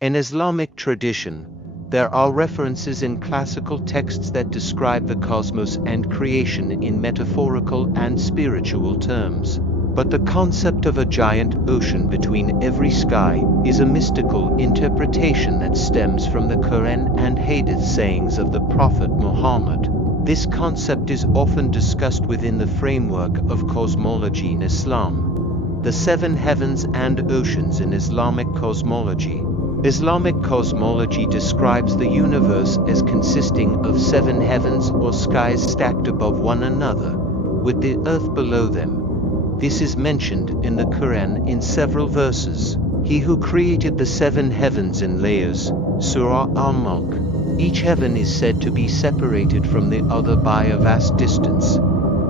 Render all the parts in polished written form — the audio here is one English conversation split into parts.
In Islamic tradition, there are references in classical texts that describe the cosmos and creation in metaphorical and spiritual terms. But the concept of a giant ocean between every sky is a mystical interpretation that stems from the Quran and Hadith sayings of the Prophet Muhammad. This concept is often discussed within the framework of cosmology in Islam. The seven heavens and oceans in Islamic cosmology. Islamic cosmology describes the universe as consisting of seven heavens or skies stacked above one another, with the earth below them. This is mentioned in the Quran in several verses. He who created the seven heavens in layers, Surah Al-Mulk. Each heaven is said to be separated from the other by a vast distance,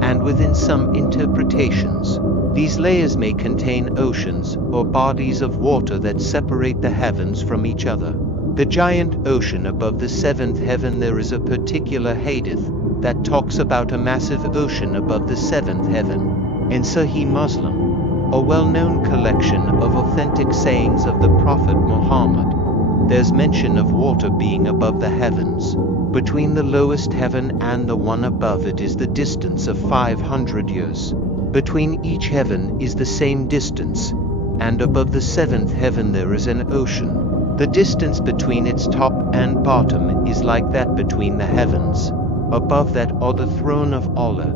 and within some interpretations, these layers may contain oceans or bodies of water that separate the heavens from each other. The giant ocean above the seventh heaven. There is a particular hadith that talks about a massive ocean above the seventh heaven. In Sahih Muslim, a well-known collection of authentic sayings of the Prophet Muhammad, there's mention of water being above the heavens. Between the lowest heaven and the one above it is the distance of 500 years. Between each heaven is the same distance, and above the seventh heaven there is an ocean. The distance between its top and bottom is like that between the heavens. Above that are the throne of Allah.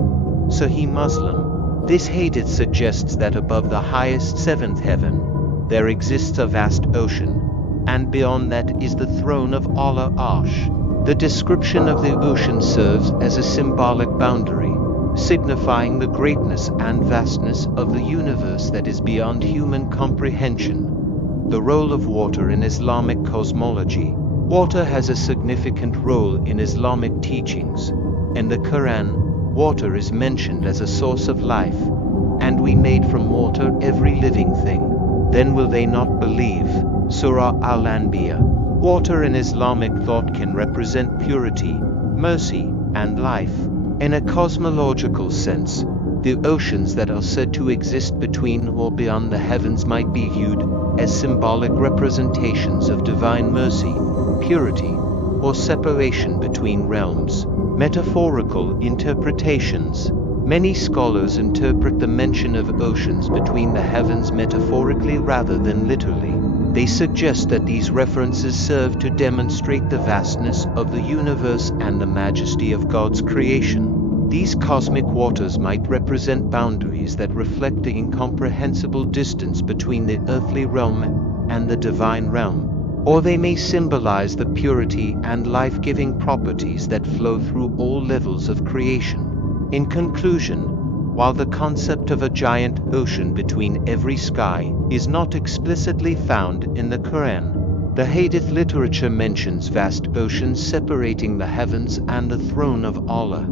Sahih Muslim. This hadith suggests that above the highest seventh heaven, there exists a vast ocean, and beyond that is the throne of Allah Arsh. The description of the ocean serves as a symbolic boundary, signifying the greatness and vastness of the universe that is beyond human comprehension. The role of water in Islamic cosmology. Water has a significant role in Islamic teachings. In the Quran, water is mentioned as a source of life, and we made from water every living thing. Then will they not believe? Surah Al-Anbiya. Water in Islamic thought can represent purity, mercy, and life. In a cosmological sense, the oceans that are said to exist between or beyond the heavens might be viewed as symbolic representations of divine mercy, purity, or separation between realms. Metaphorical interpretations. Many scholars interpret the mention of oceans between the heavens metaphorically rather than literally. They suggest that these references serve to demonstrate the vastness of the universe and the majesty of God's creation. These cosmic waters might represent boundaries that reflect the incomprehensible distance between the earthly realm and the divine realm, or they may symbolize the purity and life-giving properties that flow through all levels of creation. In conclusion, while the concept of a giant ocean between every sky is not explicitly found in the Quran, the Hadith literature mentions vast oceans separating the heavens and the throne of Allah.